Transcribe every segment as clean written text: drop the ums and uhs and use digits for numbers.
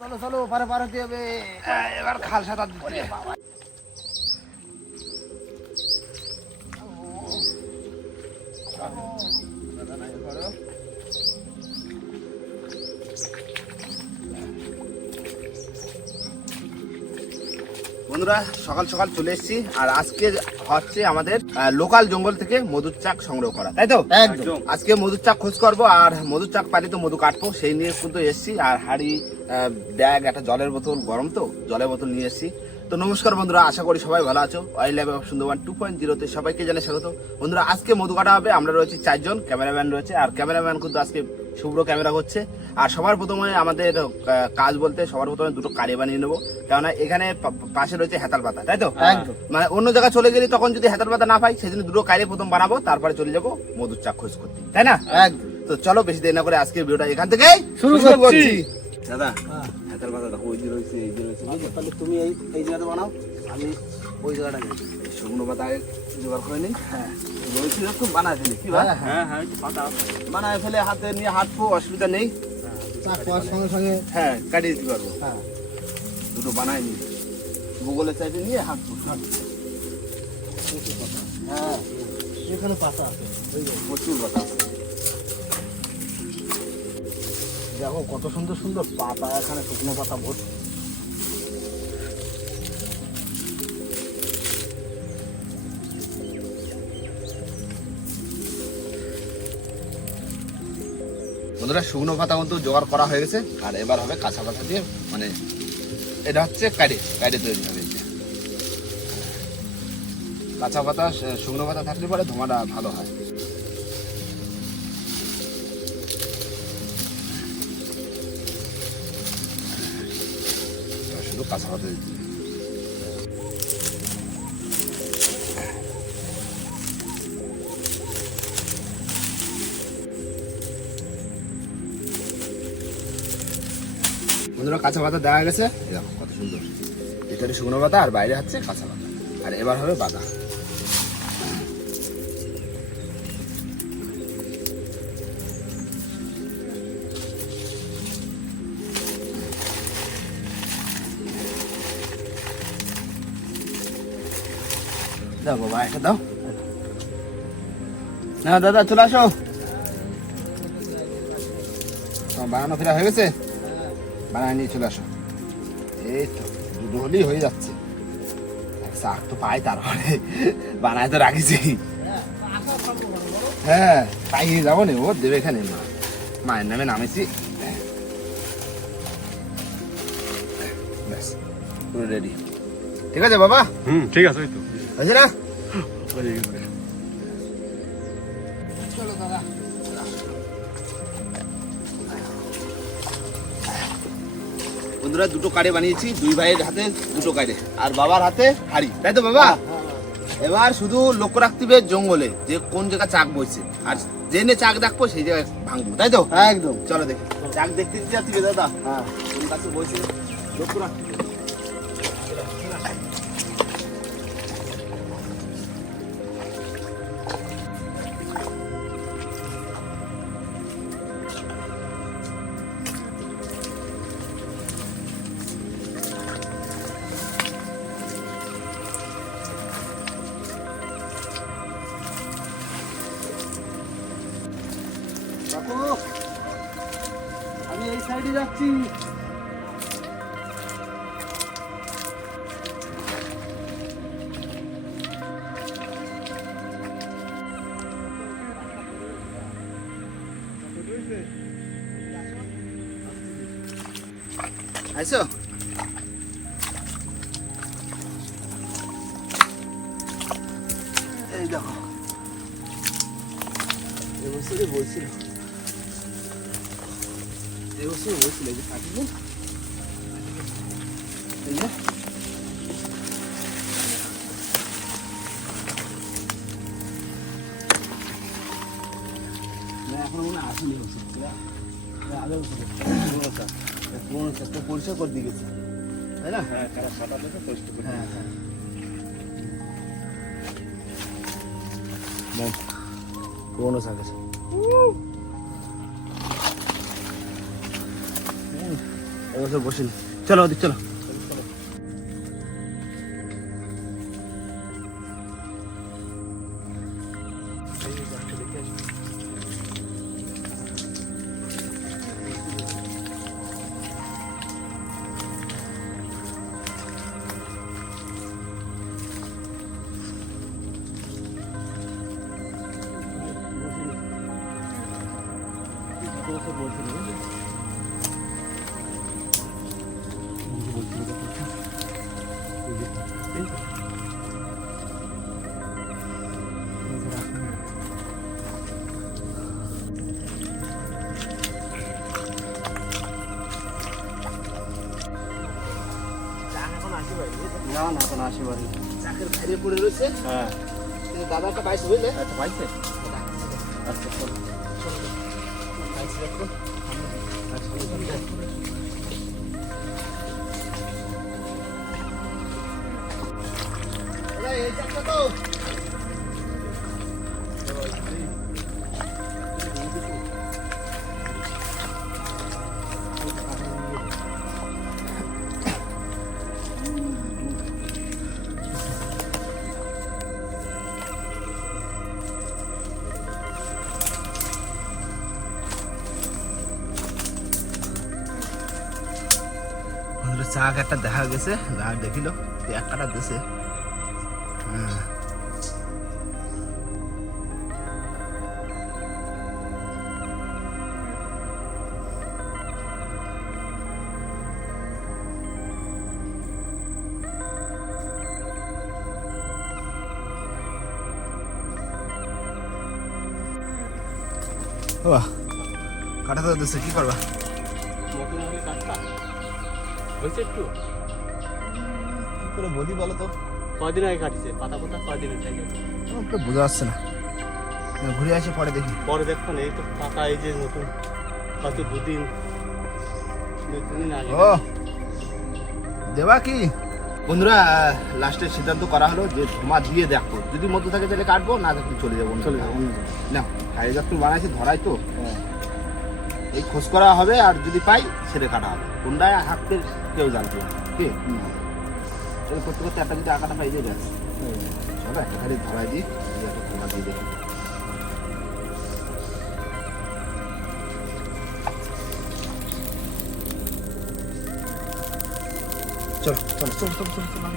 চলো চলো পারে পার হতে হবে। এবার খাল সাঁতার দিতে বন্ধুরা, সকাল সকাল চলে এসেছি। আর আজকে হচ্ছে আমাদের লোকাল জঙ্গল থেকে মধুর চাক সংগ্রহ করা, তাই তো? একদম। আজকে মধুর চাক খোঁজ করবো, আর মধুর চাক পাইলে তো মধু কাটবো, সেই নিয়ে কিন্তু এসেছি। আর হাড়ি, ব্যাগ, একটা জলের বোতল, গরম তো জলের বোতল নিয়ে এসেছি। তো নমস্কার বন্ধুরা, আশা করি সবাই ভালো আছো। ওয়াইল্ড লাইফ অফ সুন্দরবন 2.0 সবাইকে জানাই স্বাগত। বন্ধুরা, আজকে মধু কাটা হবে। আমরা রয়েছি 4 জন, ক্যামেরাম্যান রয়েছে। আর ক্যামেরাম্যান কিন্তু আজকে শুভ্র ক্যামেরা করছে। আর সবার প্রথমে আমাদের কাজ বলতে সবার প্রথমে দুটো কাড়ি বানিয়ে নেবো, কেননা এখানে পাশে রয়েছে হেতাল পাতা, তাই তো? একদম। মানে অন্য জায়গায় চলে গেলে তখন যদি হেতাল পাতা না পাই, সেই জন্য দুটো কাড়ি প্রথম বানাবো, তারপরে চলে যাবো মধুর চাক খোঁজ করতে, তাই না? একদম। তো চলো বেশি দেরি না করে আজকের ভিডিওটা এখান থেকে শুরু করছি। দাদা, হেতাল পাতা দেখো, ওই যে রয়েছে, এই যে রয়েছে। তাহলে তুমি এই জায়গাটা বানাও, আমি ওই জায়গাটা যাই। শুকনো পাতা আগে জোগাড় করে নিই। হ্যাঁ, রয়েছে একটু বানায় ফেলি, কি ভাই? হ্যাঁ হ্যাঁ, পাতা বানায় ফেলে হাতে নিয়ে হাঁটবো, অসুবিধা নেই। চাক পাওয়ার সঙ্গে সঙ্গে। হ্যাঁ, কাটিয়ে দিতে পারবো। হ্যাঁ, দুটো বানায় নি, গুগলের সাইডে নিয়ে হাঁটবো। হ্যাঁ, এখানে পাতা আছে, প্রচুর পাতা। দেখো কত সুন্দর সুন্দর পাতা, এখানে শুকনো পাতা ভর্তি। বন্ধুরা, শুকনো পাতা কিন্তু জোগাড় করা হয়ে গেছে। আর এবার হবে কাঁচা পাতা দিয়ে, মানে এটা হচ্ছে কাইডে তৈরি হবে। কাঁচা পাতা, শুকনো পাতা থাকলে পরে ধোঁয়াটা ভালো হয়। শুধু কাঁচা পাতা দিতে হবে। বন্ধুরা, কাঁচা পাতা দেওয়া গেছে, এরকম কত সুন্দর। ভিতরে শুকনো পাতা আর বাইরে হচ্ছে কাঁচা পাতা। আর এবার হবে বাদা। দাও বাবা, একটা দাও না। দাদা চলে আসো, বানানো ফেরা হয়ে গেছে, বানায় নিয়ে চলে আসো। এই তো দুটো হলেই হয়ে যাচ্ছে। শাক তো পাই, তারপরে বানায় তো রাখিছি। হ্যাঁ, তাই যাবো না, ও দেবে এখানে। মায়ের নামে নামেছি। ব্যাস, পুরো রেডি। ঠিক আছে বাবা? ঠিক আছে, ওই তো হয়েছে না? হয়ে গেছে। চলো দাদা। বন্ধুরা, দুটো কাড়ে বানিয়েছি, দুই ভাইয়ের হাতে দুটো কাড়ে, আর বাবার হাতে হাড়ি, তাই তো বাবা? এবার শুধু লক্ষ্য রাখতে হবে জঙ্গলে যে কোন জায়গায় চাক বইছে, আর জেনে চাক দেখবো সেই জায়গায় ভাঙবো, তাই তো? একদম। চলো দেখি। চাক দেখতে যাচ্ছি দাদা, হ্যাঁ, কোন কাছে বইছে লক্ষ্য রাখতে হবে। কাকু, আমি এই সাইডে যাচ্ছি। আইসো? এই দেখো, এবছরে বলছিল, এবছরে বলছিল যে কাটবো। এই যে না, এখন মনে হয় আসেনি ওষুধ। আগে ওষুধ পুরোনো চাকটা পরিষ্কার করে দিয়ে গেছে, তাই না? হ্যাঁ, কারা সাদা লেগে পরিষ্কার করে। হ্যাঁ হ্যাঁ, পুরোনো চাক আছে। এবছর বসিনি। চলো ওদিক চলো। না না এখন আসি বাড়ি। চাকের বাইরে পড়ে রয়েছে। হ্যাঁ দাদা একটা পাইছে বুঝলে? আচ্ছা পাইছে। আচ্ছা চলো। এই চাকটা তো চাক একটা দেখা গেছে, যা দেখিল এক কাটা দিছে। কাটা তো দিছে, কি করবা? হয়েছে একটু কি করে বলি বলো তো? কদিন আগে কাটিছে পাতা পাতা কদিনের থেকে আমার তো বোঝা যাচ্ছে না। ঘুরে আসি পরে দেখি। পরে দেখুন এই তো পাতা এই যে নতুন হয়তো দুদিন আগে ও দেবা কি বন্ধুরা, লাস্টে সিদ্ধান্ত করা হলো যে ধোঁয়া দিয়ে দেখো, যদি মতো থাকে তাহলে কাটবো, না থাকলে চলে যাবো। চলে যাবো না হাড়ি যখন বানাইছি ধরাই তো এই খোঁজ করা হবে, আর যদি পাই ছেড়ে কাটা হবে। কোনটায় হাঁকতে কেউ জানবে না। কি করতে করতে একটা যদি আঁকাটা পাই দিয়ে যাচ্ছে, চলো একটা খালি ধরাই দিই, একটা ধোঁয়া দিয়ে দেখি। চলো চলো চলো চলো চলো চলো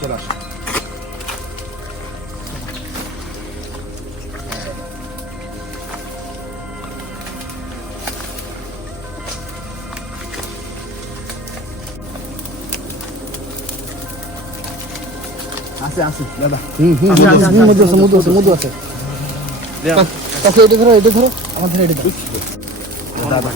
চলো আসো। আছে আছে দাদা, মধু আছে। এটা ধরো, এটা ধরো, আমার ধরে এটা ধরো দাদা।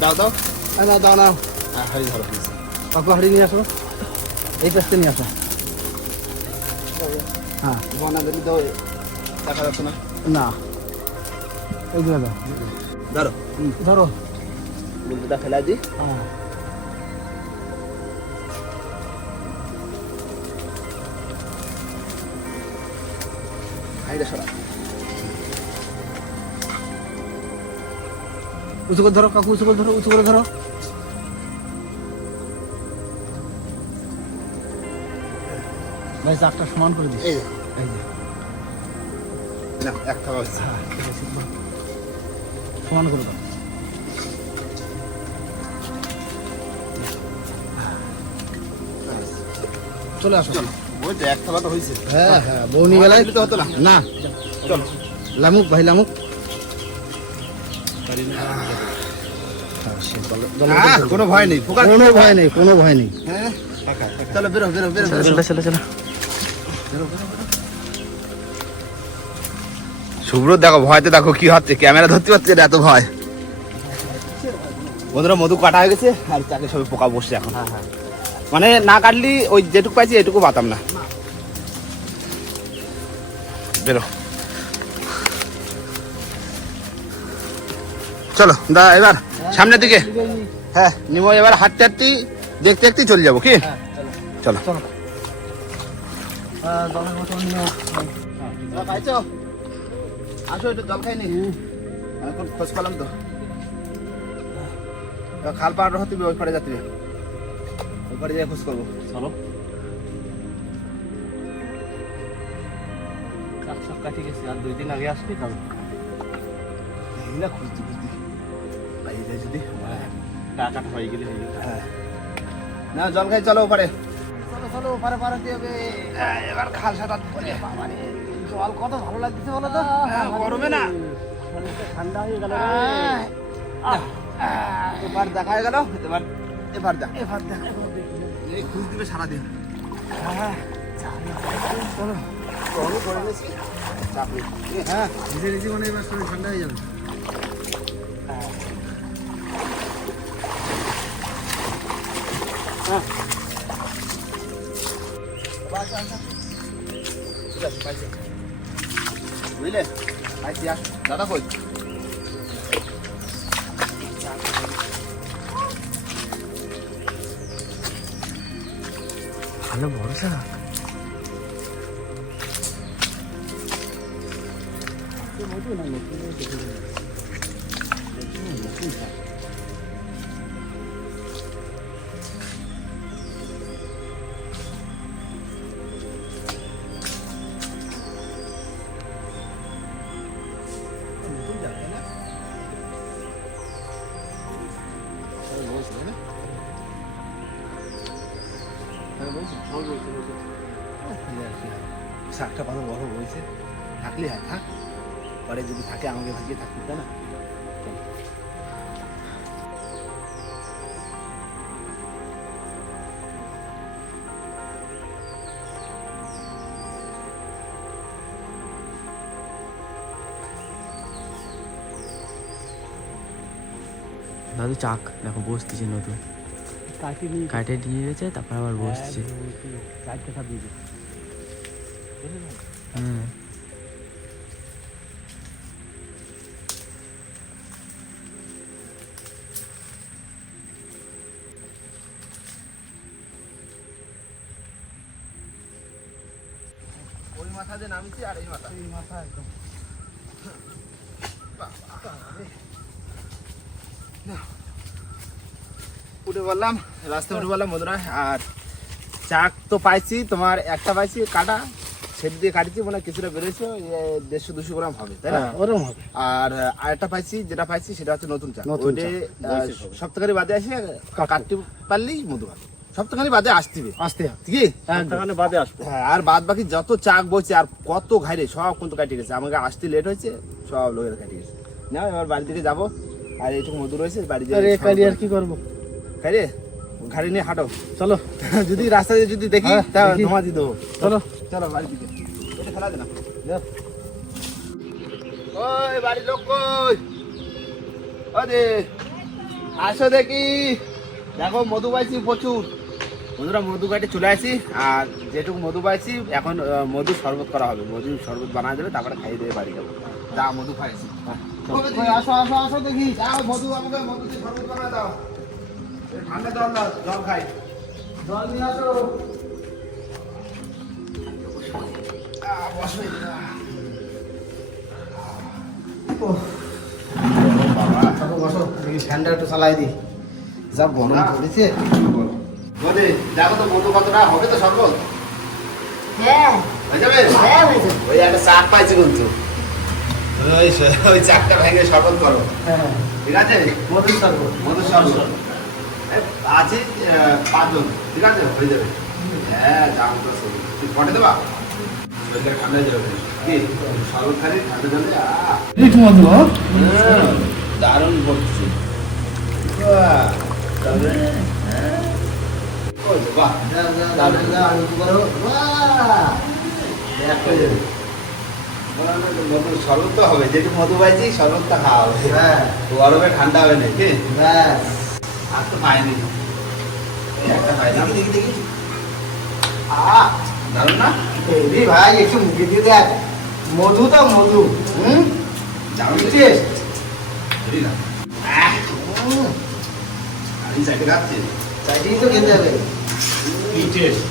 দাও দাও দাও দাও নাও। হাড়ি ধরো প্লিজ। কাকু হাড়ি নিয়ে আসো, এই পাশে নিয়ে আসো। হ্যাঁ বনা দিলি দাও, দেখা যাচ্ছে না। না এই দাদা ধরো ধরো, বন্ধুটা ফেলাই দি। হাড়িটা সরা, উঁচু করে ধরো কাকু, উঁচু করে ধরো, উঁচু করে ধরো। ভাই চাকটা সমান করে দিচ্ছি। এই যে না একটা হচ্ছে, সমান করে দাও। চলে আসো, ওই তো একটা তো হয়েছে। হ্যাঁ হ্যাঁ বউনি বেলায় তো হতো না। না চলো লামুক ভাই লামুক। কোনো ভয় নেই, কোনো ভয় নেই, কোনো ভয় নেই। হ্যাঁ চলো বেরো বেরো বেরো, চলো চলো চলো। শুভ্র দেখো ভয়তে দেখো কি হচ্ছে, ক্যামেরা ধরতে পারছে না, এত ভয়। বন্ধুরা মধু কাটা হয়ে গেছে, আর চাকে সবাই পোকা বসছে এখন। মানে না কাটলি ওই যেটুকু পাইছি এটুকু পাতাম না। বেরো চলো দা, এবার সামনের দিকে। হ্যাঁ নিমো, এবার হাঁটতে হাঁটতে দেখতে দেখতেই চলে যাবো কি? হ্যাঁ চলো চলো জলের বোতল নিও। খাইছো? আসো একটু জল খাইনি, এখন খোঁজ পেলাম তো। খাল পার হতে ওই পারে যাতে, ওই পারে যাই খোঁজ করবো। চলো শাক সব কাটি গেছি, আর 2 দিন আগে আসবি তবে এগুলা খুঁজতে খুঁজতে পাইয়ে যায় যদি। টাকাটা হয়ে গেলে হয়ে গেলে। হ্যাঁ না জল খাই, চলো ওপারে। চলো চলো পারে পারে হবে। এবার খাল সাঁতার করে বাবা রে, জল কত ভালো লাগতেছে বলো তো। গরমে না শরীরটা ঠান্ডা হয়ে গেল। এবার দেখা হয়ে গেল, এবার এবার দেখ, এবার দেখো এই খুঁজ দিবে সারাদিন। চলো জলও করে নিয়েছি, চাপ নেই। হ্যাঁ নিজে নিজে মানে এবার শরীর ঠান্ডা হয়ে যাবে। ঠিক আছে, পাইছি। বুঝলে পাইছি, আস দাদা কই? ভালো ভরসা। শাকটা ভালো বড় হয়েছে, থাকলে হয় থাক, পরে যদি থাকে আমাকে ভাগিয়ে থাকতে, তাই না? দাদু চাক দেখো বসতেছে নতুন, কাটে দিয়ে গেছে, তারপর আবার বসছে। হুম ওই মাথা দিয়ে নামিয়েছি আর এই মাথা, এই মাথা একদম উঠে বললাম, রাস্তায় উঠে বললাম বন্ধুরা। আর চাক তো পাইছি, তোমার একটা পাইছি কাটা, সেট দিয়ে কাটছি, মানে কিছুটা বেরোয়েছে, 150-200 গ্রাম হবে, তাই না? ওরকম হবে। আর আরেকটা পাইছি, যেটা পাইছি সেটা হচ্ছে নতুন চাক। নতুন ওইটা চাক, সপ্তাহখানি বাদে আসে কাটতে পারলেই মধু হবে, সপ্তাহখানি বাদে আসতিবে, আসতে হবে ঠিক একটাখানে বাদে আসবো। হ্যাঁ। আর বাদ বাকি যত চাক বইছে আর কত ঘাইরে সব কিন্তু কাটিয়ে গেছে, আমাকে আসতে লেট হয়েছে, সব লোকের কাটিয়ে গেছে। না এবার বাড়ি থেকে যাবো, আর এইটুকু মধু রয়েছে বাড়ি আরে যেয়ে কালি আর কি করবো। খাইরে গাড়ি নিয়ে হাঁটো, চলো যদি রাস্তায় যদি দেখি হ্যাঁ, তা দেখি। ধোঁয়া দিয়ে দেবো। চলো চলো বাড়ির দিকে, এটা ফেলা দে না। যাও। ওই বাড়ির লোক কই? ওরে আসো দেখি, দেখো মধু পাইছি প্রচুর। বন্ধুরা মধু কাটে চলে আসি, আর যেটুকু মধু পাইছি এখন মধু শরবত করা হবে, মধু শরবত বানায় দেবে, তারপরে খাইয়ে দেবে বাড়ি যাবো। যা মধু পাইছি, কই, আসো আসো আসো দেখি। যাও মধু, আমাকে মধু দিয়ে শরবত বানায় দাও, এই ঠান্ডা জল দাও, জল খাই। জল নিয়ে আসো। বসো। চলো বসো, দেখি ফ্যানটা একটু চালাই দিই, যা গরম পড়েছে। বলে দেখো তো মধু কতটা হবে, তো শরবত হ্যাঁ হয়ে যাবে? হ্যাঁ হয়েছে। ওই একটা চাক পাইছি কিন্তু, ওই চাকটা ভেঙে শরবত করো, হ্যাঁ ঠিক আছে? মধুর শরবত। মধুর শরবত আছে 5 জন, ঠিক আছে? হয়ে যাবে। হ্যাঁ যাও তো, তুই ফটে দেবা, শরীরটা ঠান্ডা হয়ে যাবে। কি শরবত খালি ঠান্ডা জলে, রিচ মধু। দারুণ পড়ছে। বাহ, যা যা যা যা আমি কি করো। বাহ এক হয়ে যাবে। মধু শরবত তো হবে, যেটুকু মধু পাইছি শরবতটা খাওয়া হবে। হ্যাঁ গরমে ঠান্ডা হবে না কি? ব্যাস। আর তো পাইনি, এই একটা পাইলাম। দেখি দেখি। দারুণ না? এই ভাই একটু মুখে দিয়ে দেখ, মধু তো মধু। দারুণ টেস্ট। বুঝলি না? আর এই সাইডে খাচ্ছি, চাইতেই তো খেতে হবে। কি টেস্ট,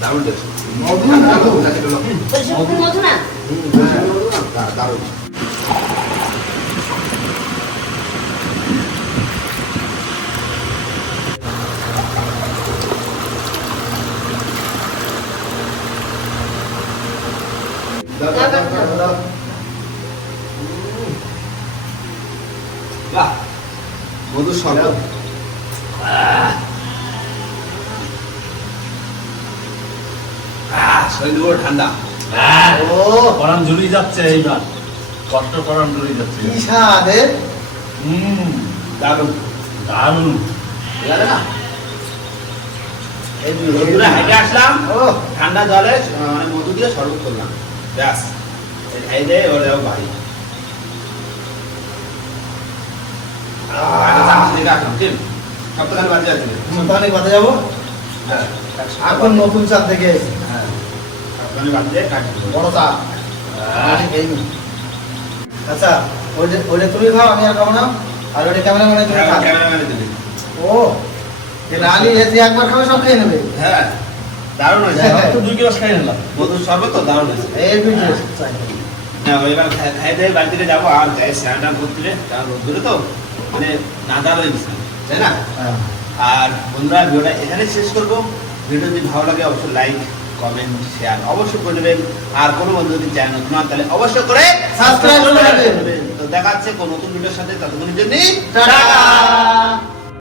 দারুণ টেস্ট। মধু সত্যি মধু না? দারুণ। বাহ, মধুর শরবত। শরীর পুরো ঠান্ডা। ও পরান জুড়িয়ে যাচ্ছে এইবার, কষ্ট পরান জুড়িয়ে যাচ্ছে। কি স্বাদ এ? দারুণ। দারুণ। ঠিক আছে না? এই রোদ্দুরে হাইটে আসলাম, ও ঠান্ডা জলে মানে মধু দিয়ে শরবত করলাম, ব্যাস। এই খাই দিয়ে এবার যাবো বাড়ি। আগে চামচ দিয়ে আসলাম, ঠিক? সপ্তাহখানে বাজে আসবে। সপ্তাহে কথা যাবো। হ্যাঁ, এখন নতুন চাঁদ থেকে এসেছি। হ্যাঁ, সপ্তাহখানে বাজে কাটি দেবো। বড় চাঁদ। আমি খেয়ে নিই। আচ্ছা ওইটা তুমি খাও, আমি আর খাবো না। আর ওইটা ক্যামেরাম্যানে তুমি খাও। ক্যামেরাম্যানে দিবি। ও যে নালি এসে একবার খাবে সব খেয়ে নেবে। হ্যাঁ, দারুণ হয়েছে। হ্যাঁ। তো 2 গ্লাস খাই নিলাম। মধুর শরবত তো দারুণ হয়েছে। এই বুঝলে হ্যাঁ, এবার খাই দিয়ে বাড়ি থেকে যাবো, আর গায়ে স্নান করতে কারণ রোদ্দুরে তো মানে নাদার হয়ে গেছে, তাই না? আর বন্ধুরা, ভিডিওটা এখানে শেষ করবো। ভিডিও যদি ভালো লাগে অবশ্যই লাইক, কমেন্ট, শেয়ার অবশ্যই করে দেবেন। আর কোনো বন্ধু যদি চ্যানেল নতুন হন তাহলে অবশ্যই করে সাবস্ক্রাইব করে দেবেন। তো দেখা যাচ্ছে কোনো নতুন ভিডিওর সাথে, ততক্ষণের জন্য টাটা।